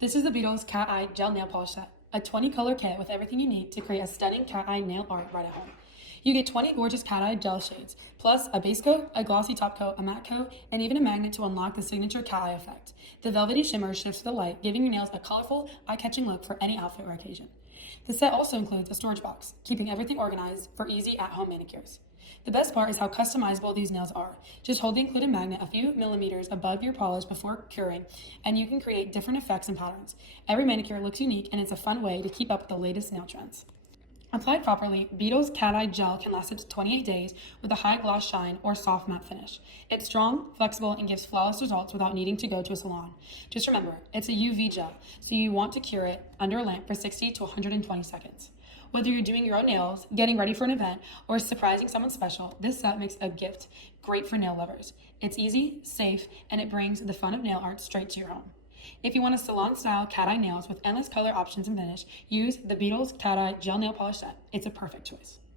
This is the Beetles Cat Eye Gel Nail Polish Set, a 20-color kit with everything you need to create a stunning cat eye nail art right at home. You get 20 gorgeous cat eye gel shades, plus a base coat, a glossy top coat, a matte coat, and even a magnet to unlock the signature cat eye effect. The velvety shimmer shifts to the light, giving your nails a colorful, eye-catching look for any outfit or occasion. The set also includes a storage box, keeping everything organized for easy at-home manicures. The best part is how customizable these nails are. Just hold the included magnet a few millimeters above your polish before curing, and you can create different effects and patterns. Every manicure looks unique, and it's a fun way to keep up with the latest nail trends. Applied properly, Beetles Cat Eye Gel can last up to 28 days with a high gloss shine or soft matte finish. It's strong, flexible, and gives flawless results without needing to go to a salon. Just remember, it's a UV gel, so you want to cure it under a lamp for 60 to 120 seconds. Whether you're doing your own nails, getting ready for an event, or surprising someone special, this set makes a gift great for nail lovers. It's easy, safe, and it brings the fun of nail art straight to your home. If you want a salon-style cat eye nails with endless color options and finish, use the Beetles Cat Eye Gel Nail Polish Set. It's a perfect choice.